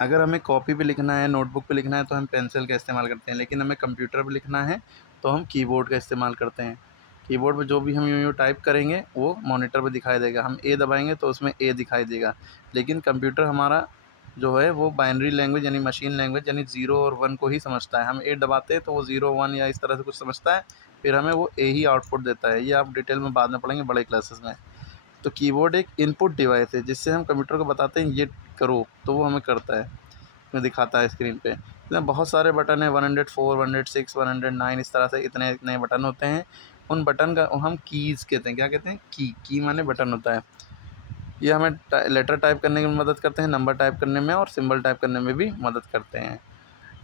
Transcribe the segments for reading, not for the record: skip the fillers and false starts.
अगर हमें कॉपी पे लिखना है, नोटबुक पे लिखना है तो हम पेंसिल का इस्तेमाल करते हैं, लेकिन हमें कंप्यूटर पे लिखना है तो हम कीबोर्ड का इस्तेमाल करते हैं। कीबोर्ड पे जो भी हम यूँ-यूँ टाइप करेंगे वो मॉनिटर पे दिखाई देगा। हम ए दबाएँगे तो उसमें ए दिखाई देगा। लेकिन कंप्यूटर हमारा जो है वो बाइनरी लैंग्वेज यानी मशीन लैंग्वेज यानी 0 और 1 को ही समझता है। हम ए दबाते हैं तो वो 0, 1 या इस तरह से कुछ समझता है, फिर हमें वो ए ही आउटपुट देता है। ये आप डिटेल में बाद में पढ़ेंगे बड़े क्लासेस में। तो कीबोर्ड एक इनपुट डिवाइस है जिससे हम कंप्यूटर को बताते हैं ये करो, तो वो हमें करता है, में दिखाता है स्क्रीन पे। इसमें बहुत सारे बटन हैं, 104, 106, 109 इस तरह से इतने बटन होते हैं। उन बटन का हम कीज़ कहते हैं। क्या कहते हैं? की माने बटन होता है। ये हमें लेटर टाइप करने में मदद करते हैं, नंबर टाइप करने में और सिंबल टाइप करने में भी मदद करते हैं।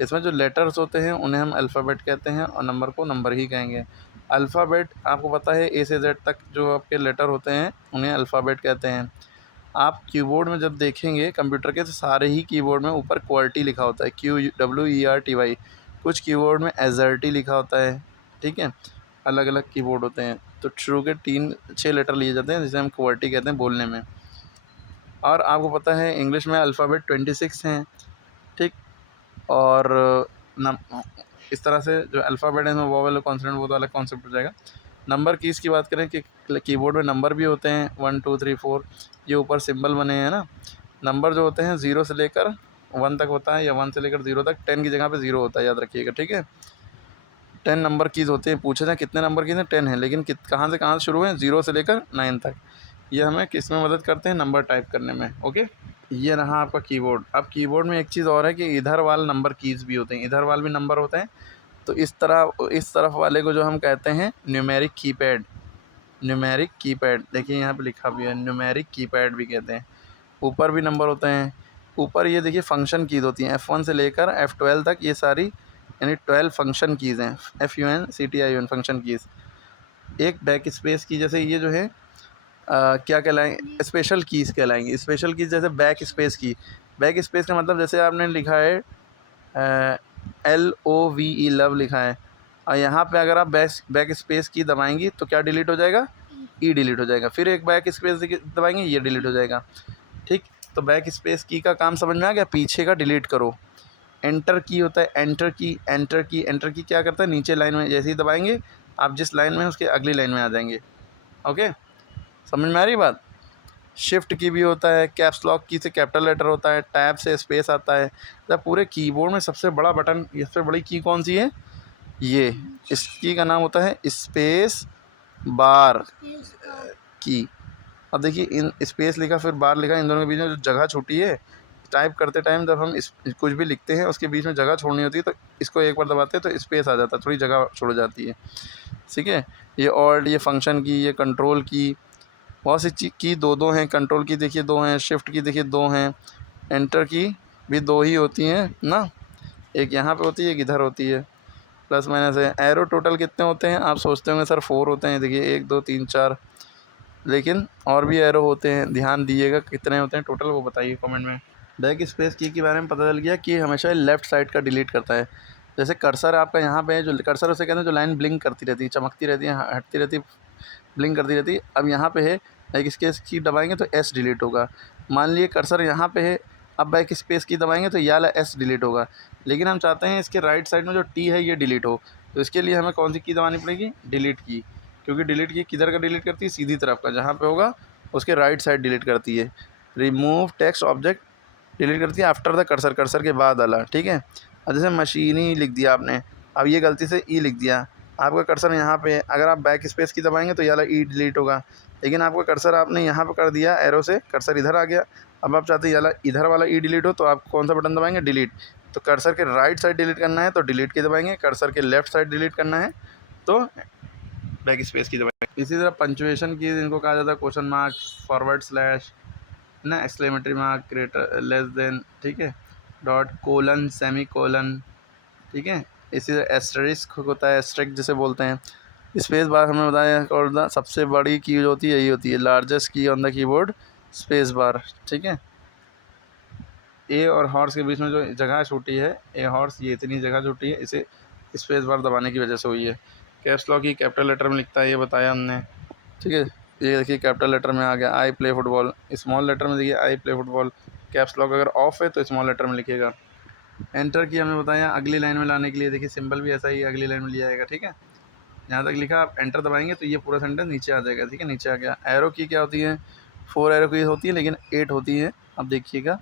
इसमें जो लेटर्स होते हैं उन्हें हम अल्फ़ाबेट कहते हैं और नंबर को नंबर ही कहेंगे। अल्फ़ाबेट आपको पता है ए से जेड तक जो आपके लेटर होते हैं उन्हें अल्फ़ाबेट कहते हैं। आप कीबोर्ड में जब देखेंगे कंप्यूटर के तो सारे ही कीबोर्ड में ऊपर क्वालिटी लिखा होता है, QWERTY। कुछ कीबोर्ड में एज़र्टी लिखा होता है, ठीक है? अलग-अलग कीबोर्ड होते हैं। तो शुरू के 3-6 लेटर लिए जाते हैं जिसे हम QWERTY कहते हैं बोलने में। और आपको पता है इंग्लिश में अल्फ़ाबेट 26 हैं, ठीक? और नम इस तरह से जो अल्फ़ाबेट है इसमें वोवेल और कॉन्सोनेंट वो तो अलग कॉन्सेप्ट हो जाएगा। नंबर कीज़ की बात करें कि कीबोर्ड में नंबर भी होते हैं 1, 2, 3, 4 ये ऊपर सिंबल बने हैं ना। नंबर जो होते हैं 0 से लेकर 1 तक होता है या 1 से लेकर 0 तक, 10 की जगह पे 0 होता है, याद रखिएगा, ठीक है? 10 नंबर कीज़ होते हैं। पूछा जाए कितने नंबर कीज़ हैं? 10 हैं, लेकिन कहाँ से कहाँ शुरू हैं? 0 से लेकर 9 तक। ये हमें किस में मदद करते हैं? नंबर टाइप करने में। ओके, ये रहा आपका कीबोर्ड। अब कीबोर्ड में एक चीज़ और है कि इधर वाले नंबर कीज़ भी होते हैं, इधर वाले भी नंबर होते हैं। तो इस तरफ वाले को जो हम कहते हैं न्यूमेरिक कीपैड। न्यूमेरिक कीपैड देखिए यहाँ पे लिखा भी है, न्यूमेरिक कीपैड भी कहते हैं। ऊपर भी नंबर होते हैं। ऊपर ये देखिए फंक्शन कीज़ होती हैं, F1 से लेकर F12 तक, ये सारी यानी 12 फंक्शन कीज़ हैं। FUNCTION function keys. एक बैक स्पेस की, जैसे ये जो है क्या कहलाएंगे? स्पेशल कीज़ कहलाएंगी। स्पेशल कीज़ जैसे back space key. Back space का मतलब जैसे आपने लिखा है LOVE लव लिखा है और यहाँ पे अगर आप बैक स्पेस की दबाएंगी तो क्या डिलीट हो जाएगा? ई डिलीट हो जाएगा। फिर एक बैक स्पेस दबाएंगे, ये डिलीट हो जाएगा, ठीक? तो बैक स्पेस की का काम समझ में आ गया? पीछे का डिलीट करो। एंटर की होता है, एंटर की क्या करता है? नीचे लाइन में जैसे ही दबाएंगे आप जिस लाइन में हैं उसके अगली लाइन में आ जाएंगे। ओके, समझ में आ रही बात? शिफ्ट की भी होता है, कैप्स लॉक की से कैपिटल लेटर होता है, टैब से स्पेस आता है। मतलब पूरे कीबोर्ड में सबसे बड़ा बटन, सबसे बड़ी की कौन सी है? ये। इस की का नाम होता है स्पेस बार की। अब देखिए इन स्पेस लिखा फिर बार लिखा, इन दोनों के बीच में जो जगह छूटी है, टाइप करते टाइम जब हम इस कुछ भी लिखते हैं उसके बीच में जगह छोड़नी होती है तो इसको एक बार दबाते हैं तो स्पेस आ जाता है, थोड़ी जगह छोड़ जाती है, ठीक है? ये ऑल्ट, ये फंक्शन की, ये कंट्रोल की, बहुत सी की दो हैं। कंट्रोल की देखिए 2 हैं, शिफ्ट की देखिए 2 हैं, एंटर की भी 2 ही होती हैं ना, एक यहाँ पे होती है, एक इधर होती है। प्लस माइनस है। एरो टोटल कितने होते हैं? आप सोचते होंगे सर 4 होते हैं, देखिए 1, 2, 3, 4, लेकिन और भी एरो होते हैं, ध्यान दीजिएगा कितने होते हैं टोटल, वो बताइए कमेंट में। बैक स्पेस की के बारे में पता चल गया कि हमेशा लेफ़्ट साइड का डिलीट करता है। जैसे कर्सर आपका यहाँ पे है, जो कर्सर उसे कहते हैं जो लाइन ब्लिंक करती रहती है, चमकती रहती है, हटती रहती है, ब्लिंक करती रहती है। अब यहाँ पे है, बैक स्पेस की दबाएंगे तो एस डिलीट होगा। मान लिए कर्सर यहाँ पे है, अब बैक स्पेस की दबाएंगे तो ये वाला एस डिलीट होगा। लेकिन हम चाहते हैं इसके राइट साइड में जो टी है ये डिलीट हो, तो इसके लिए हमें कौन सी की दबानी पड़ेगी? डिलीट की। क्योंकि डिलीट की किधर का डिलीट करती है? सीधी तरफ का, जहाँ पे होगा उसके राइट साइड डिलीट करती है। रिमूव टेक्स्ट ऑब्जेक्ट डिलीट करती है आफ्टर द कर्सर, कर्सर के बाद वाला, ठीक है? अब जैसे मशीनी लिख दिया आपने, अब ये गलती से ई लिख दिया, आपका कर्सर यहाँ पे है, अगर आप बैक स्पेस की दबाएंगे तो ये वाला ई डिलीट होगा। लेकिन आपका कर्सर आपने यहाँ पे कर दिया एरो से, कर्सर इधर आ गया। अब आप चाहते हैं ये वाला इधर वाला ई डिलीट हो, तो आप कौन सा बटन दबाएंगे? डिलीट। तो कर्सर के राइट साइड डिलीट करना है तो डिलीट की दबाएंगे, कर्सर के लेफ्ट साइड डिलीट करना है तो बैक स्पेस की दबाएंगे। इसी तरह पंचुएशन की इनको कहा जाता है क्वेश्चन मार्क, फॉरवर्ड स्लैश ना, exclamatory mark, greater less than, ठीक है, डॉट, कोलन, सेमी कोलन, ठीक है। इसी तरह एस्टरिस्क होता है, एस्ट्रिक जिसे बोलते हैं। स्पेस बार हमने बताया और सबसे बड़ी की जो होती है यही होती है, लार्जेस्ट की on the keyboard, space bar, ठीक है। ए और हॉर्स के बीच में जो जगह छूटी है, ए हॉर्स, ये इतनी जगह छूटी है, इसे स्पेस बार दबाने की वजह से हुई है। कैप्स लॉक की कैपिटल लेटर में लिखता है, ये बताया हमने, ठीक है। ये देखिए कैपिटल लेटर में आ गया I play football, small letter में देखिए I play football, caps lock अगर ऑफ है तो स्मॉल लेटर में लिखिएगा। एंटर की हमने बताया अगली लाइन में लाने के लिए, देखिए सिंबल भी ऐसा ही अगली लाइन में लिया जाएगा, ठीक है। यहाँ तक लिखा, आप एंटर दबाएंगे तो ये पूरा सेंटेंस नीचे आ जाएगा, ठीक है। नीचे आ गया। एरो की क्या होती है, 4 एरो की होती है लेकिन 8 होती है। अब देखिएगा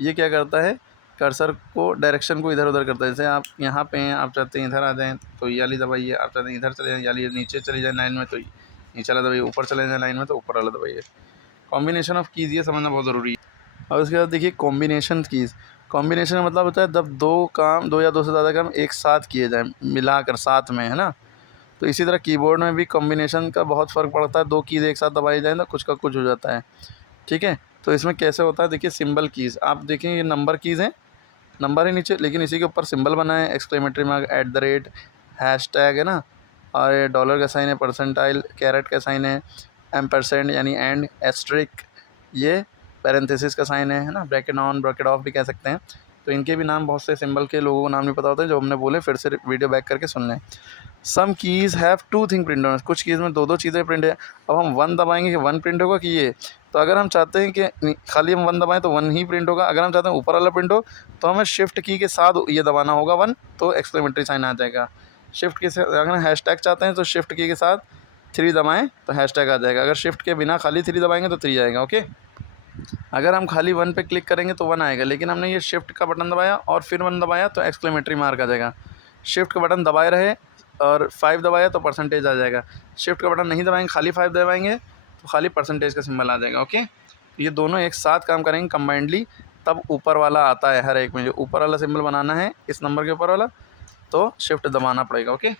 ये क्या करता है, कर्सर को डायरेक्शन को इधर उधर करता है। जैसे आप यहाँ पे हैं, आप चाहते हैं इधर आ जाएँ तो ये वाली दबाइए, आप चाहते हैं इधर चले जाएँ यानी नीचे चले जाए लाइन में तो नीचे वाला दबाइए, ऊपर चले जाए लाइन में तो ऊपर वाला दबाइए। कॉम्बिनेशन ऑफ कीज़ ये समझना बहुत ज़रूरी है। और उसके बाद देखिए कॉम्बिनेशन कीज़। कॉम्बिनेशन का मतलब होता है जब दो या दो से ज़्यादा काम एक साथ किए जाएँ, मिलाकर साथ में, है ना। तो इसी तरह कीबोर्ड में भी कॉम्बिनेशन का बहुत फ़र्क पड़ता है। 2 कीज़ एक साथ दबाई जाए तो कुछ का कुछ हो जाता है, ठीक है। तो इसमें कैसे होता है, देखिए सिंबल कीज़ आप देखें, ये नंबर कीज़ हैं, नंबर है नीचे लेकिन इसी के ऊपर सिंबल बना है, एक्सक्लेमेटरी मार्क, @ हैशटैग है ना, और ये डॉलर का साइन है, परसेंटाइल, कैरेट का साइन है, एम्परसेंड यानी एंड, एस्ट्रिक, ये पैरेंथेसिस का साइन है ना, ब्रैकेट ऑन ब्रैकेट ऑफ भी कह सकते हैं। तो इनके भी नाम, बहुत से सिंबल के लोगों को नाम नहीं पता होता है, जो हमने बोले फिर से वीडियो बैक करके सुन लें। Some keys have 2 thing print on, कुछ कीज़ में 2 चीज़ें प्रिंट है। अब हम 1 दबाएंगे कि 1 प्रिंट होगा कि ये, तो अगर हम चाहते हैं कि खाली हम 1 दबाएं तो 1 ही प्रिंट होगा। अगर हम चाहते हैं ऊपर वाला प्रिंट हो तो हमें शिफ्ट की के साथ ये दबाना होगा 1, तो एक्सक्लेमेटरी साइन आ जाएगा। शिफ्ट की से अगर हैशटैग चाहते हैं तो शिफ्ट की के साथ 3 दबाएं तो हैशटैग आ जाएगा। अगर शिफ्ट के बिना खाली 3 दबाएंगे तो 3 आएगा, ओके। अगर हम खाली 1 पे क्लिक करेंगे तो 1 आएगा, लेकिन हमने ये शिफ्ट का बटन दबाया और फिर 1 दबाया तो एक्सक्लेमेटरी मार्क आ जाएगा। शिफ्ट का बटन दबाए रहे और 5 दबाया तो परसेंटेज आ जाएगा। शिफ्ट का बटन नहीं दबाएंगे, खाली 5 दबाएंगे तो खाली परसेंटेज का सिंबल आ जाएगा, ओके। ये दोनों एक साथ काम करेंगे कंबाइंडली, तब ऊपर वाला आता है। हर एक में जो ऊपर वाला सिंबल बनाना है इस नंबर के ऊपर वाला, तो शिफ्ट दबाना पड़ेगा, ओके।